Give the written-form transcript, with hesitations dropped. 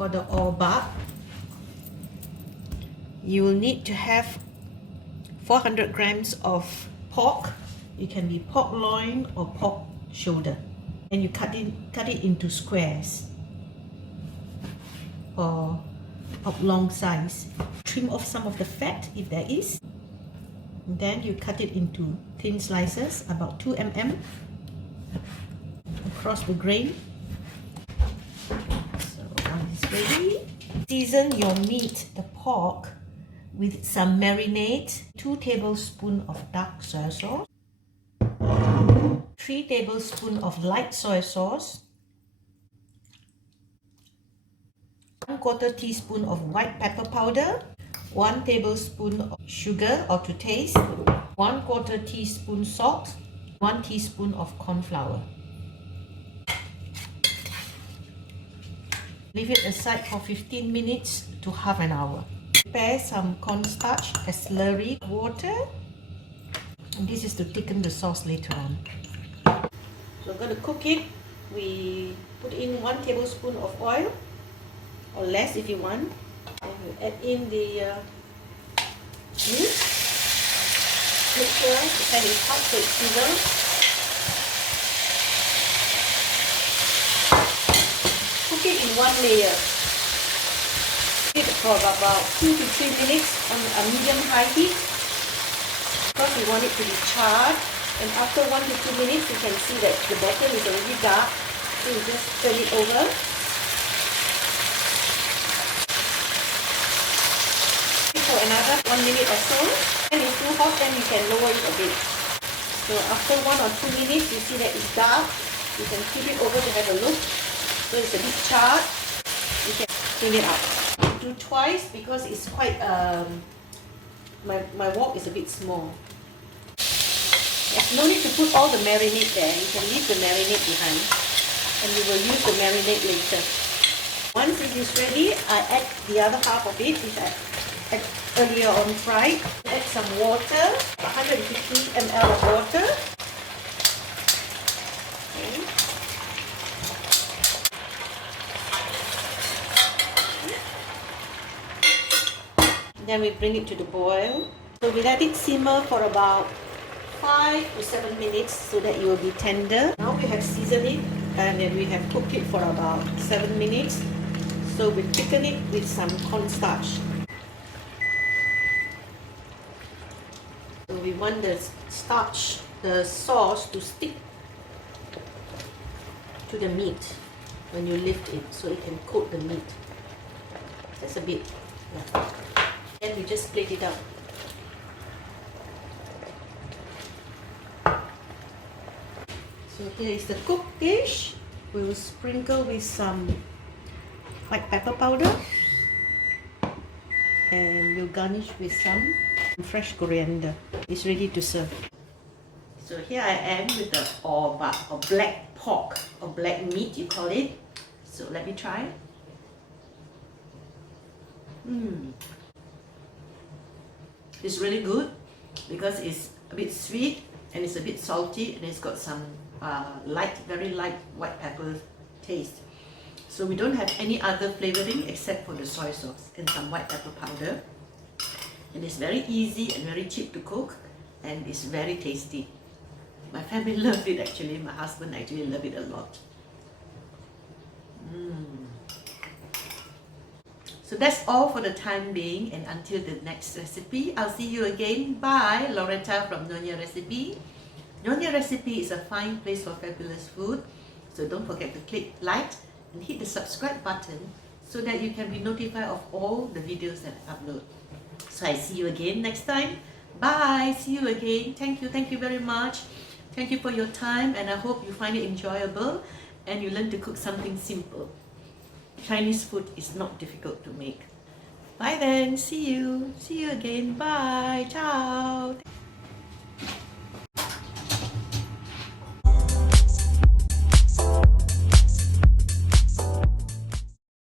For the orba, you will need to have 400 grams of pork. It can be pork loin or pork shoulder. And you cut it into squares or oblong size. Trim off some of the fat if there is. And then you cut it into thin slices, about 2 mm across the grain. So one is ready. Season your meat, the pork, with some marinade. 2 tablespoons of dark soy sauce. 3 tablespoons of light soy sauce. 1/4 teaspoon of white pepper powder. 1 tablespoon of sugar or to taste. 1/4 teaspoon salt. 1 teaspoon of corn flour. Leave it aside for 15 minutes to half an hour. Prepare some cornstarch, a slurry, water. And this is to thicken the sauce later on. So we're going to cook it. We put in 1 tablespoon of oil, or less if you want. And we add in the meat. Make sure the pan is hot so it sizzles. Cook it in 1 layer. Cook it for about 2 to 3 minutes on a medium-high heat, because we want it to be charred. And after 1 to 2 minutes, you can see that the bottom is already dark. So you just turn it over. For another 1 minute or so. When it's too hot, then you can lower it a bit. So after 1 or 2 minutes, you see that it's dark. You can flip it over to have a look. So it's a bit charred. You can clean it out. Do twice because it's quite my wok is a bit small. No need to put all the marinade there. You can leave the marinade behind, and we will use the marinade later. Once it is ready, I add the other half of it, which I add earlier on fried. Add some water, 150 ml of water. Okay. Then we bring it to the boil. So we let it simmer for about 5 to 7 minutes so that it will be tender. Now we have seasoned it, and then we have cooked it for about 7 minutes. So we thicken it with some cornstarch. So we want the starch, the sauce, to stick to the meat when you lift it, so it can coat the meat. Just a bit. Yeah. Then we just plate it out. So here is the cooked dish. We will sprinkle with some white pepper powder, and we'll garnish with some fresh coriander. It's ready to serve. So here I am with the orba, or black pork, or black meat you call it. So let me try. It's really good because it's a bit sweet and it's a bit salty, and it's got some light, very light white pepper taste. So we don't have any other flavoring except for the soy sauce and some white pepper powder. And it's very easy and very cheap to cook, and it's very tasty. My family loves it actually. My husband actually loves it a lot. So that's all for the time being, and until the next recipe, I'll see you again. Bye, Loretta from Nyonya Recipe. Nyonya Recipe is a fine place for fabulous food. So don't forget to click like and hit the subscribe button so that you can be notified of all the videos that I upload. So I see you again next time. Bye, see you again. Thank you very much. Thank you for your time, and I hope you find it enjoyable and you learn to cook something simple. Chinese food is not difficult to make. Bye then, see you again, bye, ciao.